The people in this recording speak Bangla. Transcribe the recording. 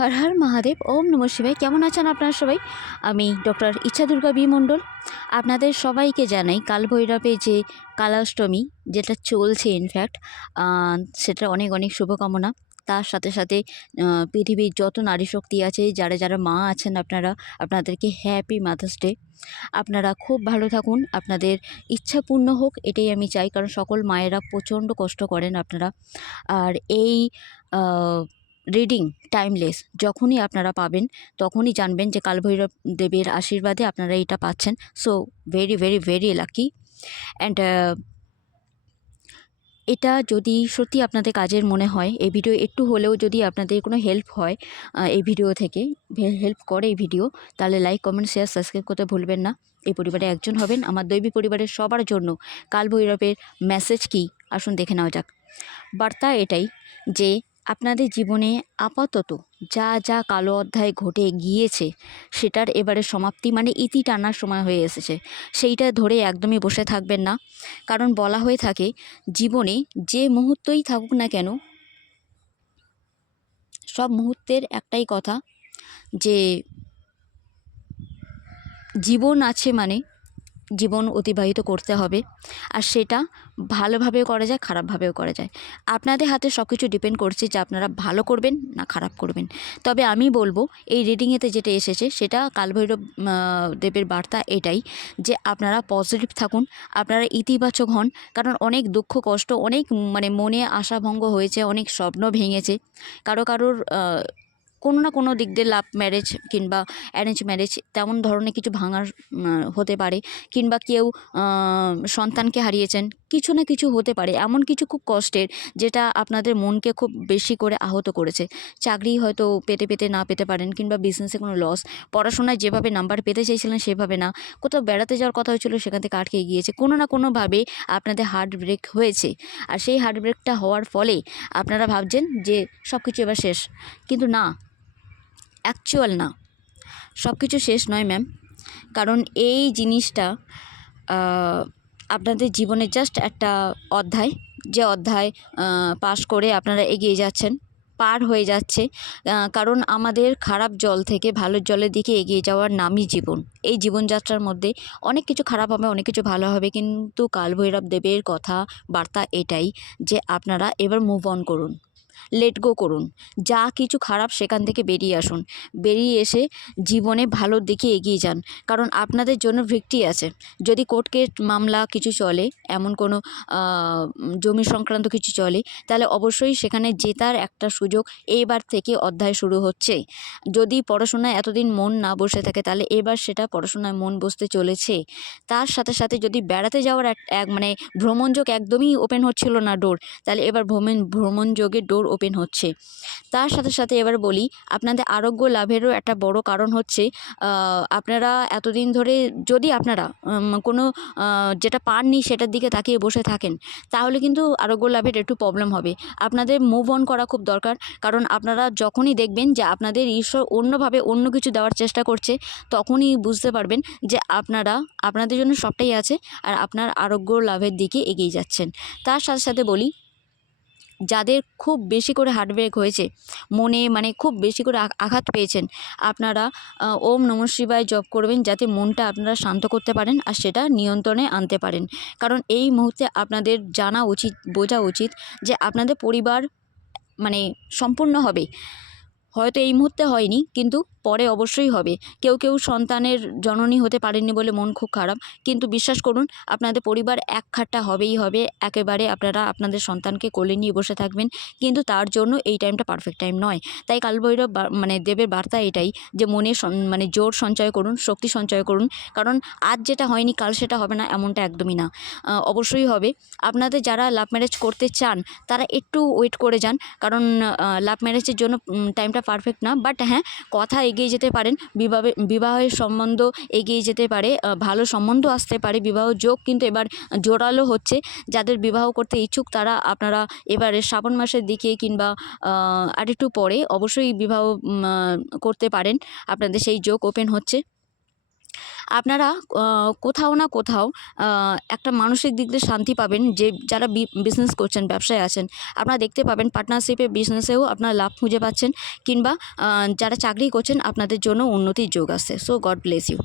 হর হর মহাদেব, ওম নমঃ শিবায়। কেমন আছেন আপনারা সবাই? আমি ডক্টর ইচ্ছা দুর্গা বি মণ্ডল আপনাদের সবাইকে জানাই কালভৈরবে যে কালাষ্টমী যেটা চলছে, ইনফ্যাক্ট সেটা অনেক অনেক শুভকামনা। তার সাথে সাথে পৃথিবীর যত নারী শক্তি আছে, যারা যারা মা আছেন আপনাদেরকে হ্যাপি মাদার্স ডে। আপনারা খুব ভালো থাকুন, আপনাদের ইচ্ছা পূর্ণ হোক, এটাই আমি চাই। কারণ সকল মায়েরা প্রচণ্ড কষ্ট করেন আপনারা। আর এই রিডিং টাইমলেস যখনই আপনারা পাবেন তখনই জানবেন যে কালভৈরব দেবের আশীর্বাদে আপনারা এটা পাচ্ছেন। So very very very lucky. And এটা যদি সত্যি আপনাদের কাজের মনে হয়, এই ভিডিও একটু হলেও যদি আপনাদের কোনো হেল্প হয়, এই ভিডিও থেকে হেল্প করে এই ভিডিও, তাহলে লাইক কমেন্ট শেয়ার সাবস্ক্রাইব করতে ভুলবেন না। এই পরিবারে একজন হবেন। আমার দৈবী পরিবারের সবার জন্য কালভৈরবের মেসেজ কী আসুন দেখে নেওয়া যাক। বার্তা এটাই যে আপনাদের জীবনে আপাতত যা যা কালো অধ্যায় ঘটে গিয়েছে সেটার এবারে সমাপ্তি, মানে ইতি টানার সময় হয়ে এসেছে। সেইটা ধরে একদমই বসে থাকবেন না। কারণ বলা হয়ে থাকে জীবনে যে মুহূর্তই থাকুক না কেন, সব মুহূর্তের একটাই কথা যে জীবন আছে মানে জীবন অতিবাহিত করতে হবে। আর সেটা ভালোভাবেও করা যায়, খারাপভাবেও করা যায়। আপনাদের হাতে সব কিছু ডিপেন্ড করছে যে আপনারা ভালো করবেন না খারাপ করবেন। তবে আমি বলবো এই রিডিংয়েতে যেটা এসেছে সেটা কালভৈরব দেবের বার্তা এটাই যে আপনারা পজিটিভ থাকুন, আপনারা ইতিবাচক হন। কারণ অনেক দুঃখ কষ্ট, অনেক মানে মনে আশাভঙ্গ হয়েছে, অনেক স্বপ্ন ভেঙেছে। কারোর কোনো না কোনো দিক দিয়ে লাভ ম্যারেজ কিংবা অ্যারেঞ্জ ম্যারেজ তেমন ধরনের কিছু ভাঙার হতে পারে, কিংবা কেউ সন্তানকে হারিয়েছেন, কিছু না কিছু হতে পারে এমন কিছু খুব কষ্টের যেটা আপনাদের মনকে খুব বেশি করে আহত করেছে। চাকরি হয়তো পেতে না পেতে পারেন, কিংবা বিজনেসে কোনো লস, পড়াশোনায় যেভাবে নাম্বার পেতে চেয়েছিলেন সেভাবে না, কোথাও বেড়াতে যাওয়ার কথা হয়েছিল সেখান থেকে আটকে গিয়েছে, কোনো না কোনোভাবে আপনাদের হার্ট ব্রেক হয়েছে। আর সেই হার্ট ব্রেকটা হওয়ার ফলে আপনারা ভাবছেন যে সব কিছু এবার শেষ, কিন্তু না, অ্যাকচুয়াল না, সব কিছু শেষ নয় ম্যাম। কারণ এই জিনিসটা আপনাদের জীবনের জাস্ট একটা অধ্যায়, যে অধ্যায় পাশ করে আপনারা এগিয়ে যাচ্ছেন, পার হয়ে যাচ্ছে। কারণ আমাদের খারাপ জল থেকে ভালো জলের দিকে এগিয়ে যাওয়ার নামই জীবন। এই জীবনযাত্রার মধ্যে অনেক কিছু খারাপ হবে, অনেক কিছু ভালো হবে, কিন্তু কালভৈরব দেবের কথা বার্তা এটাই যে আপনারা এবার মুভ অন করুন, লেট গো করুন। যা কিছু খারাপ সেখান থেকে বেরিয়ে আসুন, বেরিয়ে এসে জীবনে ভালোর দিকে এগিয়ে যান। কারণ আপনাদের জন্য ভিক্টি আছে। যদি কোর্ট কেস মামলা কিছু চলে, এমন কোনো জমি সংক্রান্ত কিছু চলে, তাহলে অবশ্যই সেখানে জেতার একটা সুযোগ এবার থেকে অধ্যায় শুরু হচ্ছে। যদি পড়াশোনায় এতদিন মন না বসে থাকে, তাহলে এবার সেটা পড়াশোনায় মন বসতে চলেছে। তার সাথে সাথে যদি বেড়াতে যাওয়ার এক মানে ভ্রমণযোগ একদমই ওপেন হচ্ছিল না ডোর, তাহলে এবার ভ্রমণযোগের ডোর ওপেন হচ্ছে। তার সাথে সাথে এবার বলি, আপনাদের আরোগ্য লাভেরও একটা বড় কারণ হচ্ছে আপনারা এতদিন ধরে যদি আপনারা কোনো যেটা পাননি সেটার দিকে তাকিয়ে বসে থাকেন, তাহলে কিন্তু আরোগ্য লাভের একটু প্রবলেম হবে। আপনাদের মুভ অন করা খুব দরকার। কারণ আপনারা যখনই দেখবেন যে আপনাদের ঈশ্বর অন্যভাবে অন্য কিছু দেওয়ার চেষ্টা করছে, তখনই বুঝতে পারবেন যে আপনাদের জন্য সবটাই আছে আর আপনার আরোগ্য লাভের দিকে এগিয়ে যাচ্ছেন। তার সাথে সাথে বলি, যাদের খুব বেশি করে হার্ট ব্রেক হয়েছে, মনে মানে খুব বেশি করে আঘাত পেয়েছেন, আপনারা ওম নমঃ শিবায় জপ করবেন, যাতে মনটা আপনারা শান্ত করতে পারেন আর সেটা নিয়ন্ত্রণে আনতে পারেন। কারণ এই মুহূর্তে আপনাদের জানা উচিত, বোঝা উচিত যে আপনাদের পরিবার মানে সম্পূর্ণ হবে। হয়তো এই মুহূর্তে হয়নি, কিন্তু পরে অবশ্যই হবে। কেউ সন্তানের জননী হতে পারেননি বলে মন খুব খারাপ, কিন্তু বিশ্বাস করুন আপনাদের পরিবার একখাট্টা হবেই হবে। একেবারে আপনারা আপনাদের সন্তানকে কোলে নিয়ে বসে থাকবেন, কিন্তু তার জন্য এই টাইমটা পারফেক্ট টাইম নয়। তাই কালভৈরব মানে দেবের বার্তা এটাই যে মনে মানে জোর সঞ্চয় করুন, শক্তি সঞ্চয় করুন। কারণ আজ যেটা হয়নি কাল সেটা হবে না, এমনটা একদমই না, অবশ্যই হবে। আপনাদের যারা লাভ ম্যারেজ করতে চান তারা একটু ওয়েট করে যান, কারণ লাভ ম্যারেজের জন্য টাইমটা পারফেক্ট না। বাট হ্যাঁ, কথা এগিয়ে যেতে পারেন, বিবাহের সম্বন্ধ এগিয়ে যেতে পারে, ভালো সম্বন্ধ আসতে পারে, বিবাহ যোগ কিন্তু এবার জোরালো হচ্ছে। যাদের বিবাহ করতে ইচ্ছুক তারা আপনারা এবারে শ্রাবণ মাসের দিকে কিংবা আরেকটু পরে অবশ্যই বিবাহ করতে পারেন, আপনাদের সেই যোগ ওপেন হচ্ছে। আপনারা কোথাও না কোথাও একটা মানসিক দিক দিয়ে শান্তি পাবেন, যে যারা বিজনেস করছেন, ব্যবসায় আছেন, আপনারা দেখতে পাবেন পার্টনারশিপে বিজনেসেও আপনারা লাভ খুঁজে পাচ্ছেন, কিংবা যারা চাকরি করছেন আপনাদের জন্য উন্নতির যোগ আসছে। So God bless you.